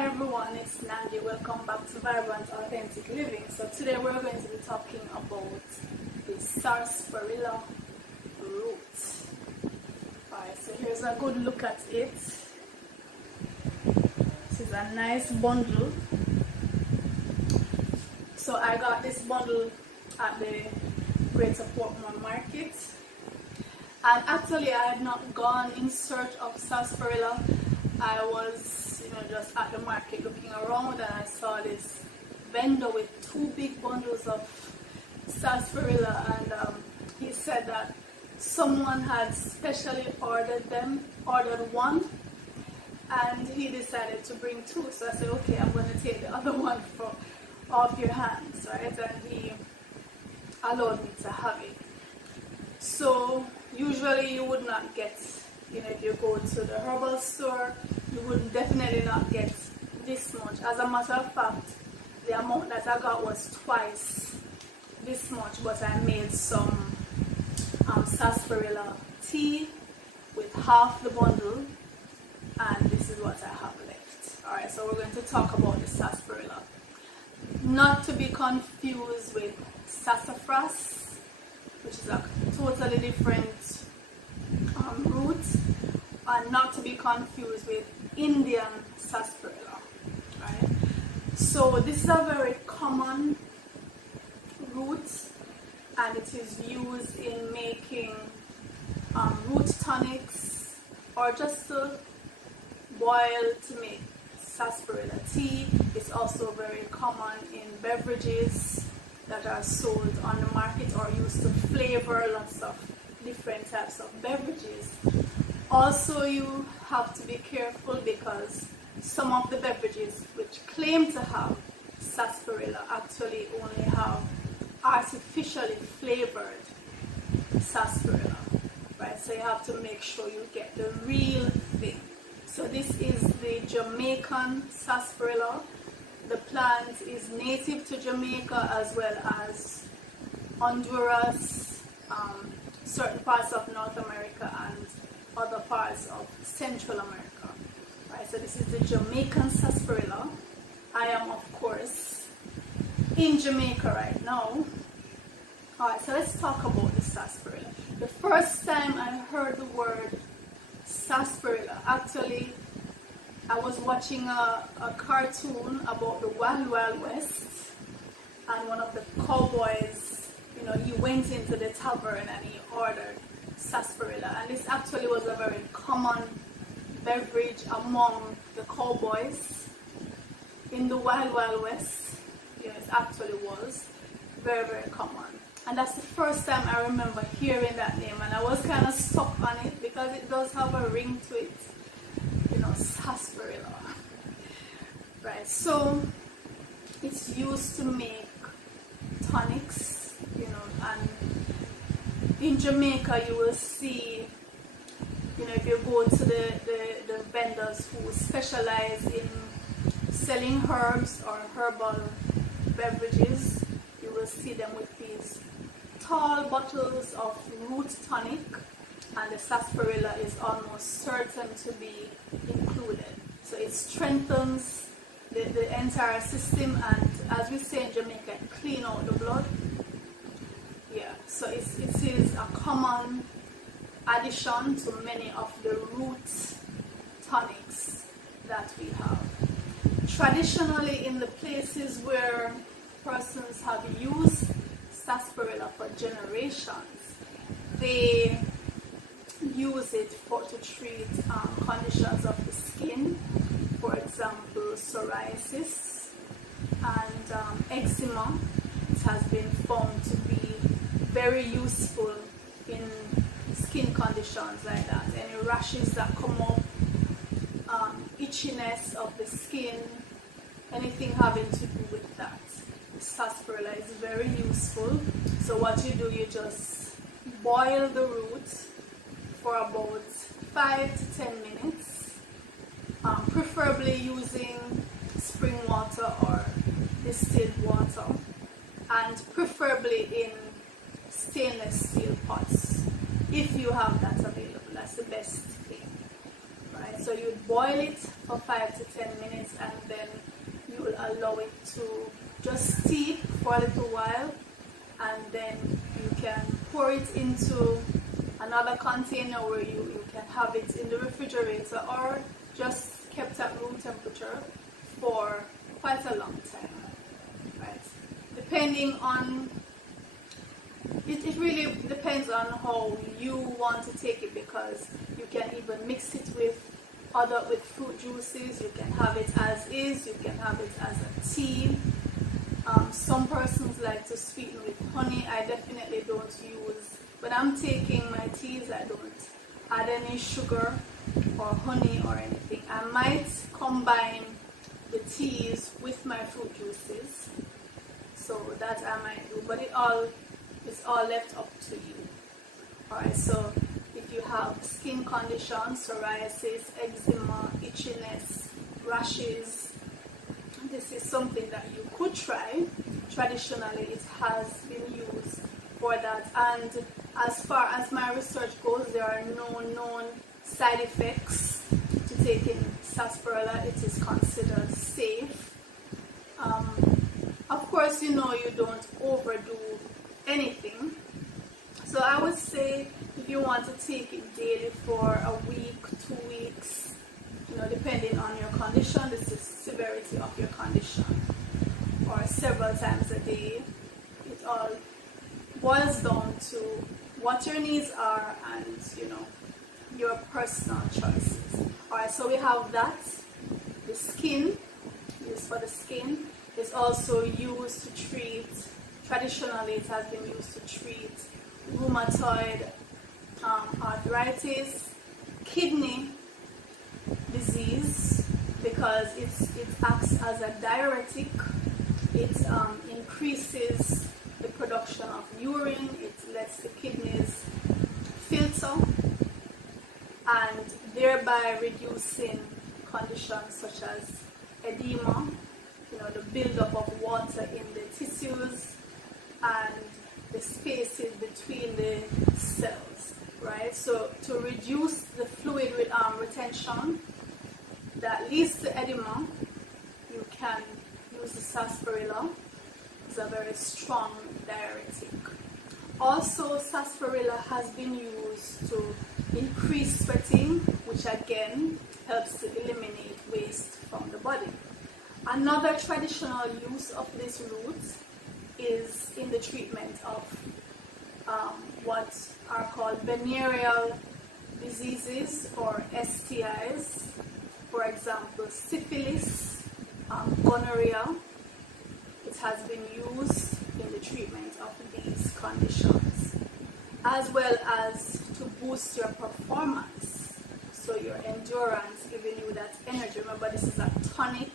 Hi everyone, it's Nandi. Welcome back to Vibrant Authentic Living. So today we're going to be talking about the sarsaparilla root. Alright, so here's a good look at it. This is a nice bundle. So I got this bundle at the Greater Portmore Market. And actually I had not gone in search of sarsaparilla. I was just at the market looking around, and I saw this vendor with two big bundles of sarsaparilla, and he said that someone had specially ordered one, and he decided to bring two. So I said, okay, I'm going to take the other one off your hands, right? And he allowed me to have it. So usually you would not get, if you go to the herbal store, you would definitely not get this much. As a matter of fact, the amount that I got was twice this much, but I made some sarsaparilla tea with half the bundle, and this is what I have left. Alright, so we're going to talk about the sarsaparilla. Not to be confused with sassafras, which is a totally different root, and not to be confused with Indian sarsaparilla, right? So this is a very common root, and it is used in making root tonics, or just to boil to make sarsaparilla tea. It's also very common in beverages that are sold on the market or used to flavor lots of different types of beverages. Also, you have to be careful because some of the beverages which claim to have sarsaparilla actually only have artificially flavored sarsaparilla, right? So you have to make sure you get the real thing. So this is the Jamaican sarsaparilla. The plant is native to Jamaica as well as Honduras, certain parts of North America, and other parts of Central America. Right, so this is the Jamaican sarsaparilla. I am, of course, in Jamaica right now. Alright, so let's talk about the sarsaparilla. The first time I heard the word sarsaparilla, actually, I was watching a cartoon about the Wild Wild West, and one of the cowboys, he went into the tavern and he ordered sarsaparilla, and this actually was a very common beverage among the cowboys in the Wild Wild West. It actually was very, very common, and that's the first time I remember hearing that name, and I was kind of stuck on it because it does have a ring to it, sarsaparilla, right? So it's used to make tonics, and in Jamaica you will see, if you go to the vendors who specialize in selling herbs or herbal beverages, you will see them with these tall bottles of root tonic, and the sarsaparilla is almost certain to be included. So it strengthens the entire system, and as we say in Jamaica, clean out the blood. Yeah, so it is a common addition to many of the root tonics that we have. Traditionally, in the places where persons have used sarsaparilla for generations, they use it to treat conditions of the skin, for example, psoriasis and eczema. It has been found to be very useful in skin conditions like that. Any rashes that come up, itchiness of the skin, anything having to do with that. Sarsaparilla is very useful. So what you do, you just boil the root for about 5 to 10 minutes, preferably using spring water or distilled water, and preferably in stainless steel pots if you have that available. That's the best thing, right? So you boil it for 5 to 10 minutes, and then you will allow it to just steep for a little while, and then you can pour it into another container where you can have it in the refrigerator or just kept at room temperature for quite a long time, right? Depending on, it really depends on how you want to take it, because you can even mix it with fruit juices. You can have it as is, you can have it as a tea. Some persons like to sweeten with honey. I definitely don't use, when I'm taking my teas, I don't add any sugar or honey or anything. I might combine the teas with my fruit juices, so that I might do, but it's all left up to you. Alright, so if you have skin conditions, psoriasis, eczema, itchiness, rashes, this is something that you could try. Traditionally, it has been used for that, and as far as my research goes, there are no known side effects to taking sarsaparilla. It is considered safe. Of course, you don't overdo anything. So I would say if you want to take it daily for a week, 2 weeks, depending on your condition, the severity of your condition, or several times a day, it all boils down to what your needs are and your personal choices. Alright, so we have that. The skin, used for the skin, is also used to treat, traditionally it has been used to treat rheumatoid arthritis, kidney disease, because it acts as a diuretic. It increases the production of urine, it lets the kidneys filter, and thereby reducing conditions such as edema, the buildup of water in the tissues and the spaces between the cells, right? So to reduce the fluid retention that leads to edema, you can use the sarsaparilla. It's a very strong diuretic. Also, sarsaparilla has been used to increase sweating, which again helps to eliminate waste from the body. Another traditional use of this root is in the treatment of what are called venereal diseases or STIs. For example, syphilis, gonorrhea. It has been used in the treatment of these conditions, as well as to boost your performance, so your endurance, giving you that energy. Remember, this is a tonic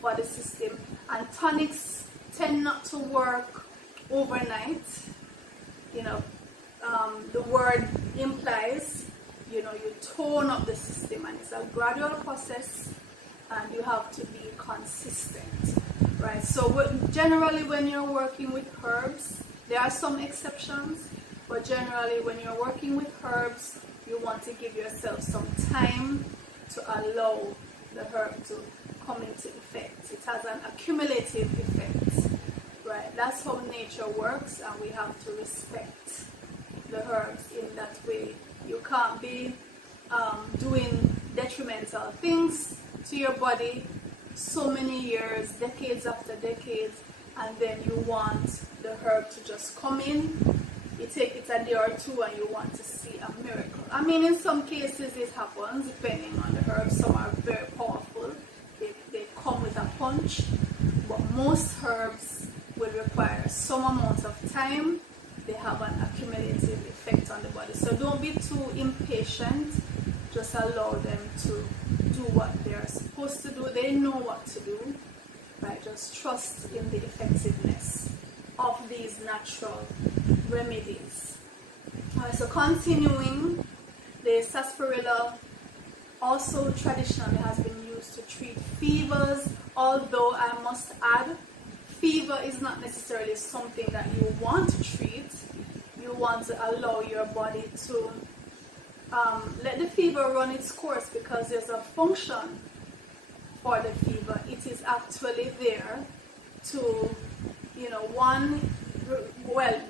for the system, and tonics tend not to work overnight. The word implies, you tone up the system, and it's a gradual process, and you have to be consistent, right? So generally when you're working with herbs, there are some exceptions, but generally when you're working with herbs, you want to give yourself some time to allow the herb to come into effect. It has an accumulative effect, right? That's how nature works, and we have to respect the herbs in that way. You can't be doing detrimental things to your body so many years, decades after decades, and then you want the herb to just come in. You take it a day or two and you want to see a miracle. I mean, in some cases it happens, depending on the herbs. Some are very powerful. They come with a punch, but most herbs will require some amount of time. They have an accumulative effect on the body. So don't be too impatient. Just allow them to do what they are supposed to do. They know what to do, right? Just trust in the effectiveness of these natural remedies. Alright, so continuing, the sarsaparilla also traditionally has been used to treat fevers, although I must add, fever is not necessarily something that you want to treat. You want to allow your body to let the fever run its course, because there's a function for the fever. It is actually there to,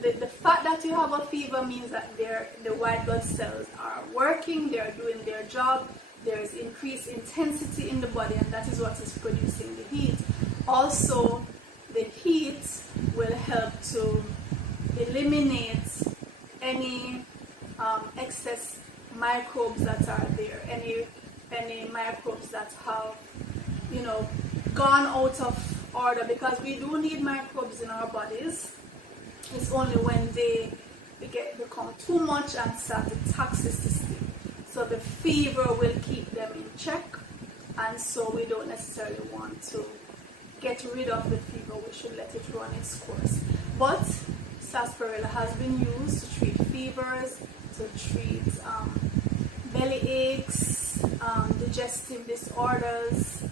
the fact that you have a fever means that the white blood cells are working, they are doing their job, there is increased intensity in the body, and that is what is producing the heat. Also, the heat will help to eliminate any excess microbes that are there, any microbes that have, gone out of order, because we do need microbes in our bodies. It's only when they become too much and start to tax the system. So the fever will keep them in check, and so we don't necessarily want to get rid of the fever. We should let it run its course. But sarsaparilla has been used to treat fevers, to treat belly aches, digestive disorders.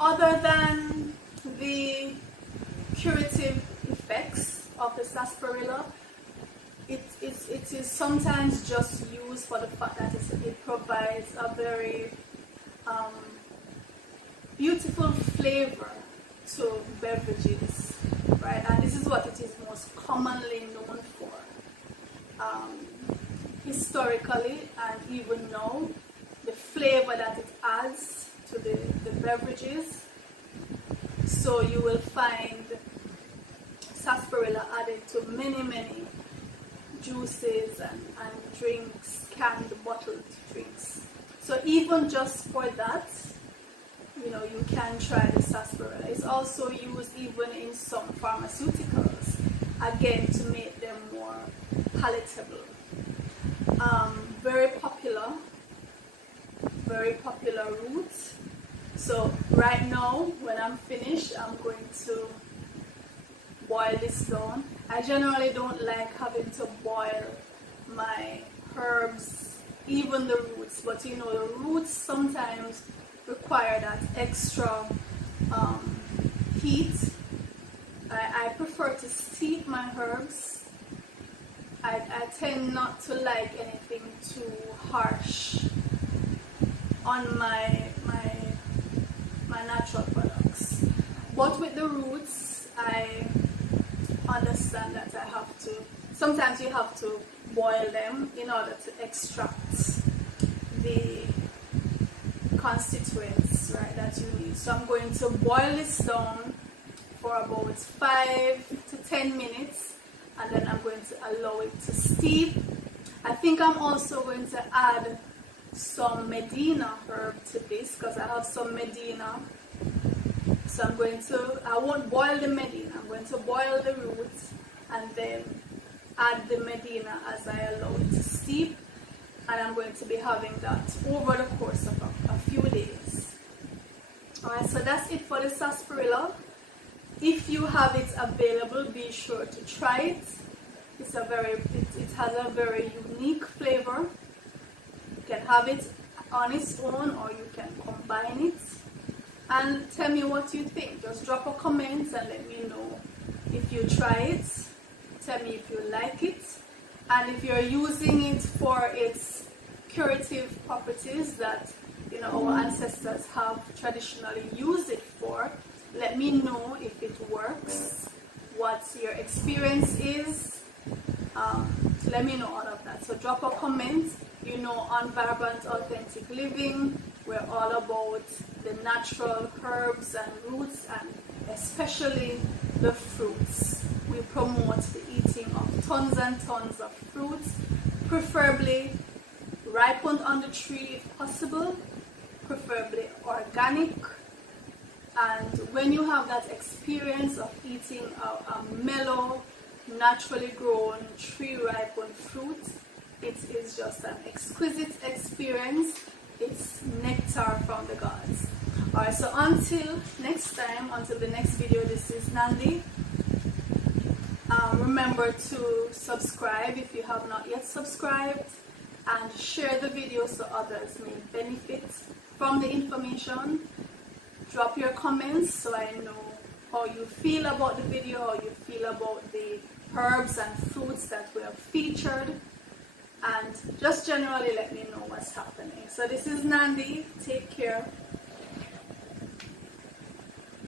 Other than the curative effects of the sarsaparilla, it is sometimes just used for the fact that it provides a very beautiful flavor to beverages, right? And this is what it is most commonly known for. Historically and even now, the flavor that it adds to the beverages. So you will find sarsaparilla added to many juices and drinks, canned, bottled drinks. So even just for that, you can try the sarsaparilla. It's also used even in some pharmaceuticals, again, to make them more palatable. Very popular root. So right now, when I'm finished, I'm going to boil this down. I generally don't like having to boil my herbs, even the roots, but the roots sometimes require that extra heat. I prefer to steep my herbs. I tend not to like anything too harsh on my natural products. But with the roots, I understand that sometimes you have to boil them in order to extract the constituents, right, that you need. So I'm going to boil this down for about 5 to 10 minutes, and then I'm going to allow it to steep. I think I'm also going to add some Medina herb to this, because I have some Medina. So I won't boil the Medina, I'm going to boil the roots and then add the Medina as I allow it to steep, and I'm going to be having that over the course of a few days. Alright, so that's it for the sarsaparilla. If you have it available, be sure to try it. It has a very unique flavor. You can have it on its own, or you can combine it. And tell me what you think. Just drop a comment and let me know if you try it. Tell me if you like it. And if you're using it for its curative properties that our ancestors have traditionally used it for, let me know if it works, what your experience is. Let me know all of that. So drop a comment. On Vibrant Authentic Living, we're all about the natural herbs and roots, and especially the fruits. We promote the eating of tons and tons of fruits, preferably ripened on the tree if possible, preferably organic. And when you have that experience of eating a mellow, naturally grown, tree-ripened fruit, it is just an exquisite experience. It's nectar from the gods. Alright, so until next time, until the next video, this is Nandi. Remember to subscribe if you have not yet subscribed, and share the video so others may benefit from the information. Drop your comments so I know how you feel about the video, how you feel about the herbs and fruits that we have featured. and just generally let me know what's happening. So this is Nandi. Take care.